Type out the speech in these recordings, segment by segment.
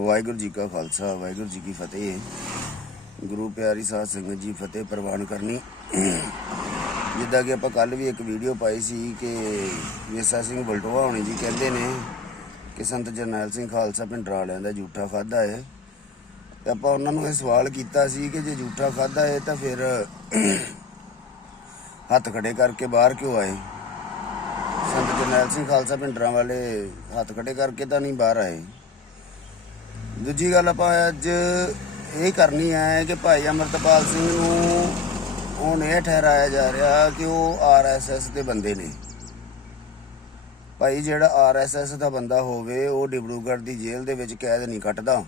ਵਾਹਿਗੁਰੂ ਜੀ ਕਾ ਖਾਲਸਾ, ਵਾਹਿਗੁਰੂ ਜੀ ਕੀ ਫਤਿਹ। ਗੁਰੂ ਪਿਆਰੀ ਸਾਧ ਸੰਗਤ ਜੀ, ਫਤਿਹ ਪ੍ਰਵਾਨ ਕਰਨੀ। ਜਿੱਦਾਂ ਕਿ ਆਪਾਂ ਕੱਲ ਵੀ ਇੱਕ ਵੀਡੀਓ ਪਾਈ ਸੀ ਕਿ ਵੇਸਾ ਸਿੰਘ ਬਲਟੋਆ ਹੋਣੀ ਜੀ ਕਹਿੰਦੇ ਨੇ ਕਿ ਸੰਤ ਜਰਨੈਲ ਸਿੰਘ ਖਾਲਸਾ ਪਿੰਡਰਾ ਵਾਲਿਆਂ ਦਾ ਝੂਠਾ ਖਾਦਾ ਹੈ ਤੇ ਆਪਾਂ ਉਹਨਾਂ ਨੂੰ ਇਹ ਸਵਾਲ ਕੀਤਾ ਸੀ ਕਿ ਜੇ ਝੂਠਾ ਖਾਦਾ ਹੈ ਤਾਂ ਫਿਰ ਹੱਥ ਖੜੇ ਕਰਕੇ ਬਾਹਰ ਕਿਉਂ ਆਏ? ਸੰਤ ਜਰਨੈਲ ਸਿੰਘ ਖਾਲਸਾ ਪਿੰਡਰਾਂ ਵਾਲੇ ਹੱਥ ਖੜੇ ਕਰਕੇ ਤਾਂ ਨਹੀਂ ਬਾਹਰ ਆਏ। ਦੂਜੀ ਗੱਲ ਆਪਾਂ ਅੱਜ ਇਹ ਕਰਨੀ ਹੈ ਕਿ ਭਾਈ ਅਮਰਤਪਾਲ ਸਿੰਘ ਨੂੰ ਹੁਣ ਇਹ ਠਹਿਰਾਇਆ ਜਾ ਰਿਹਾ ਕਿ ਉਹ ਆਰਐਸਐਸ ਦੇ ਬੰਦੇ ਨੇ। ਭਾਈ ਜਿਹੜਾ ਆਰਐਸਐਸ ਦਾ ਬੰਦਾ ਹੋਵੇ, ਉਹ ਡਿਬਰੂਗੜ੍ਹ ਦੀ ਜੇਲ੍ਹ ਦੇ ਵਿੱਚ ਕੈਦ ਨਹੀਂ ਕੱਟਦਾ।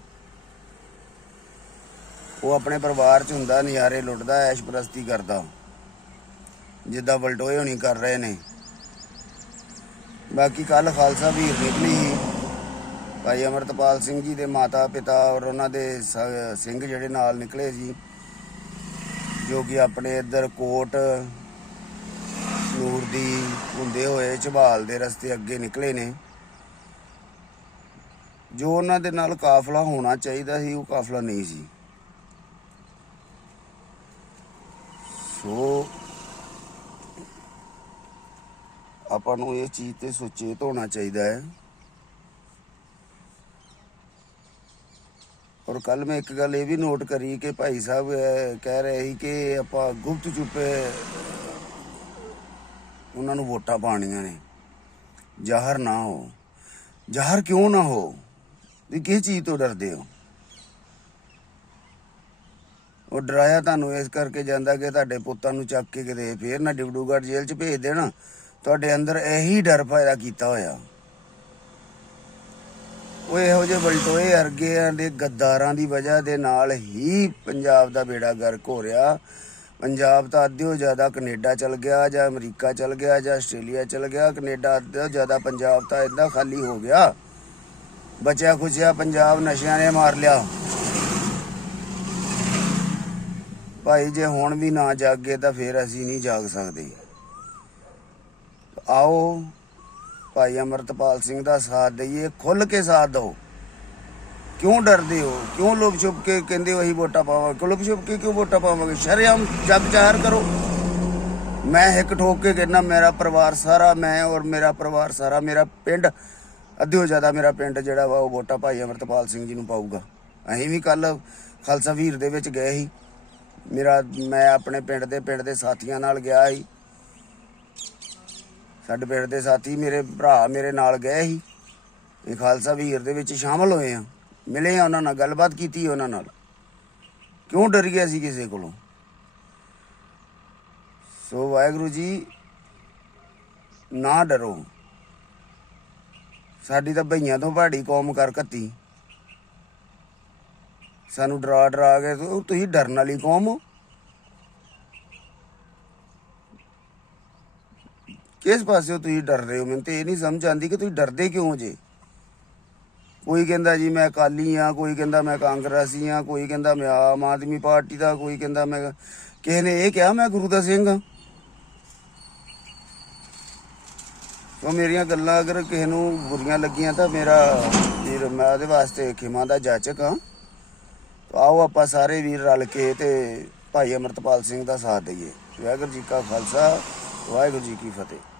ਉਹ ਆਪਣੇ ਪਰਿਵਾਰ 'ਚ ਹੁੰਦਾ ਨਜ਼ਾਰੇ ਲੁੱਟਦਾ, ਐਸ਼ਪ੍ਰਸਤੀ ਕਰਦਾ। ਜਿੱਦਾਂ ਬਲਟੋਏ ਹੋਣੀ ਕਰ ਰਹੇ ਨੇ। ਬਾਕੀ ਕੱਲ ਖਾਲਸਾ ਵੀਰ ਨਿਕਲੀ ਭਾਈ ਅਮਰਤਪਾਲ ਸਿੰਘ ਜੀ ਦੇ ਮਾਤਾ ਪਿਤਾ ਔਰ ਉਹਨਾਂ ਦੇ ਸਿੰਘ ਜਿਹੜੇ ਨਾਲ ਨਿਕਲੇ ਸੀ ਜੋ ਕਿ ਆਪਣੇ ਇੱਧਰ ਕੋਟ, ਨੂਰ ਦੀ ਹੁੰਦੇ ਹੋਏ ਝਬਾਲ ਦੇ ਰਸਤੇ ਅੱਗੇ ਨਿਕਲੇ ਨੇ। ਜੋ ਉਹਨਾਂ ਦੇ ਨਾਲ ਕਾਫਲਾ ਹੋਣਾ ਚਾਹੀਦਾ ਸੀ, ਉਹ ਕਾਫਲਾ ਨਹੀਂ ਸੀ। ਸੋ ਆਪਾਂ ਨੂੰ ਇਹ ਚੀਜ਼ ਤੇ ਸੁਚੇਤ ਹੋਣਾ ਚਾਹੀਦਾ ਹੈ। ਔਰ ਕੱਲ ਮੈਂ ਇੱਕ ਗੱਲ ਇਹ ਵੀ ਨੋਟ ਕਰੀ ਕਿ ਭਾਈ ਸਾਹਿਬ ਕਹਿ ਰਹੇ ਸੀ ਕਿ ਆਪਾਂ ਗੁਪਤ ਚੁੱਪੇ ਉਹਨਾਂ ਨੂੰ ਵੋਟਾਂ ਪਾਣੀਆਂ ਨੇ। ਜ਼ਾਹਰ ਨਾ ਹੋ। ਜ਼ਾਹਰ ਕਿਉਂ ਨਾ ਹੋ? ਵੀ ਕਿਸ ਚੀਜ਼ ਤੋਂ ਡਰਦੇ ਹੋ? ਉਹ ਡਰਾਇਆ ਤੁਹਾਨੂੰ, ਇਸ ਕਰਕੇ ਜਾਂਦਾ ਕਿ ਤੁਹਾਡੇ ਪੁੱਤਾਂ ਨੂੰ ਚੱਕ ਕੇ ਕਿਤੇ ਫੇਰ ਨਾ ਡਿਬੜੂਗੜ੍ਹ ਜੇਲ੍ਹ 'ਚ ਭੇਜ ਦੇਣ। ਤੁਹਾਡੇ ਅੰਦਰ ਇਹੀ ਡਰ ਪੈਦਾ ਕੀਤਾ ਹੋਇਆ। ਉਹ ਇਹੋ ਜਿਹੇ ਬਲਟੋਏ ਅਰਗਿਆਂ ਦੇ ਗੱਦਾਰਾਂ ਦੀ ਵਜ੍ਹਾ ਦੇ ਨਾਲ ਹੀ ਪੰਜਾਬ ਦਾ ਬੇੜਾ ਗਰਕ ਹੋ ਰਿਹਾ। ਪੰਜਾਬ ਤਾਂ ਅੱਧਿਓ ਜ਼ਿਆਦਾ ਕੈਨੇਡਾ ਚਲ ਗਿਆ ਜਾਂ ਅਮਰੀਕਾ ਚਲ ਗਿਆ ਜਾਂ ਆਸਟ੍ਰੇਲੀਆ ਚਲ ਗਿਆ। ਕੈਨੇਡਾ ਅੱਧਿਓ ਜ਼ਿਆਦਾ ਪੰਜਾਬ ਤਾਂ ਇਦਾਂ ਖਾਲੀ ਹੋ ਗਿਆ। ਬਚਿਆ ਖੁਚਿਆ ਪੰਜਾਬ ਨਸ਼ਿਆਂ ਨੇ ਮਾਰ ਲਿਆ। ਭਾਈ ਜੇ ਹੁਣ ਵੀ ਨਾ ਜਾਗੇ ਤਾਂ ਫਿਰ ਅਸੀਂ ਨਹੀਂ ਜਾਗ ਸਕਦੇ। ਆਓ ਭਾਈ ਅਮਰਤਪਾਲ ਸਿੰਘ ਦਾ ਸਾਥ ਦਈਏ, ਖੁੱਲ ਕੇ ਸਾਥ ਦਿਓ। ਕਿਉਂ ਡਰਦੇ ਹੋ? ਕਿਉਂ ਲੋਕ ਛੁਪ ਕੇ ਕਹਿੰਦੇ ਹੋ ਅਸੀਂ ਵੋਟਾਂ ਪਾਵਾਂਗੇ? ਕਿਉਂ ਲੋਕ ਛੁਪ ਕੇ ਕਿਉਂ ਵੋਟਾਂ ਪਾਵਾਂਗੇ? ਸ਼ਰੇਆਮ ਜਗ ਜ਼ਾਹਰ ਕਰੋ। ਮੈਂ ਇੱਕ ਠੋਕ ਕੇ ਕਹਿੰਦਾ, ਮੇਰਾ ਪਰਿਵਾਰ ਸਾਰਾ ਮੈਂ ਔਰ ਮੇਰਾ ਪਰਿਵਾਰ ਸਾਰਾ, ਮੇਰਾ ਪਿੰਡ, ਅੱਧਿਓ ਜ਼ਿਆਦਾ ਮੇਰਾ ਪਿੰਡ ਜਿਹੜਾ ਵਾ, ਉਹ ਵੋਟਾਂ ਭਾਈ ਅਮਰਤਪਾਲ ਸਿੰਘ ਜੀ ਨੂੰ ਪਾਊਗਾ। ਅਸੀਂ ਵੀ ਕੱਲ ਖਾਲਸਾ ਵੀਰ ਦੇ ਵਿੱਚ ਗਏ ਸੀ। ਮੇਰਾ, ਮੈਂ ਆਪਣੇ ਪਿੰਡ ਦੇ ਪਿੰਡ ਦੇ ਸਾਥੀਆਂ ਨਾਲ ਗਿਆ ਸੀ। ਸਾਡੇ ਪਿੰਡ ਦੇ ਸਾਥੀ ਮੇਰੇ ਭਰਾ ਮੇਰੇ ਨਾਲ ਗਏ ਸੀ। ਇਹ ਖਾਲਸਾ ਵੀਰ ਦੇ ਵਿੱਚ ਸ਼ਾਮਲ ਹੋਏ ਆ। ਮਿਲੇ ਆ ਉਹਨਾਂ ਨਾਲ, ਗੱਲਬਾਤ ਕੀਤੀ ਉਹਨਾਂ ਨਾਲ। ਕਿਉਂ ਡਰ ਗਿਆ ਸੀ ਕਿਸੇ ਕੋਲੋਂ? ਸੋ ਵਾਹਿਗੁਰੂ ਜੀ, ਨਾ ਡਰੋ। ਸਾਡੀ ਤਾਂ ਭਈਆਂ ਤੋਂ ਪਹਾੜੀ ਕੌਮ ਕਰ ਕੱਤੀ ਸਾਨੂੰ ਡਰਾ ਡਰਾ ਕੇ ਤੁਸੀਂ ਡਰਨ ਵਾਲੀ ਕੌਮ ਹੋ। ਕਿਸ ਪਾਸੇ ਤੁਸੀਂ ਡਰ ਰਹੇ ਹੋ? ਮੈਨੂੰ ਤੇ ਇਹ ਨਹੀਂ ਸਮਝ ਆਉਂਦੀ ਕਿ ਤੁਸੀਂ ਡਰਦੇ ਕਿਉਂ ਜੇ? ਕੋਈ ਕਹਿੰਦਾ ਜੀ ਮੈਂ ਅਕਾਲੀ ਆ ਕੋਈ ਕਹਿੰਦਾ ਮੈਂ ਕਾਂਗਰਸੀ ਆ ਕੋਈ ਕਹਿੰਦਾ ਮੈਂ ਆਮ ਆਦਮੀ ਪਾਰਟੀ ਦਾ, ਕੋਈ ਕਹਿੰਦਾ ਮੈਂ ਕਿਸੇ ਨੇ ਇਹ ਕਿਹਾ ਮੈਂ ਗੁਰੂ ਦਾ ਸਿੰਘ ਆ ਉਹ ਮੇਰੀਆਂ ਗੱਲਾਂ ਅਗਰ ਕਿਸੇ ਨੂੰ ਬੁਰੀਆਂ ਲੱਗੀਆਂ ਤਾਂ ਮੇਰਾ ਵੀਰ, ਮੈਂ ਉਹਦੇ ਵਾਸਤੇ ਖਿਮਾ ਦਾ ਜਾਚਕ ਆ ਆਓ ਆਪਾਂ ਸਾਰੇ ਵੀਰ ਰਲ ਕੇ ਤੇ ਭਾਈ ਅਮਰਤਪਾਲ ਸਿੰਘ ਦਾ ਸਾਥ ਦਈਏ। ਵਾਹਿਗੁਰੂ ਜੀ ਕਾ ਖਾਲਸਾ, ਵਾਹਿਗੁਰੂ ਜੀ ਕੀ ਫਤਿਹ।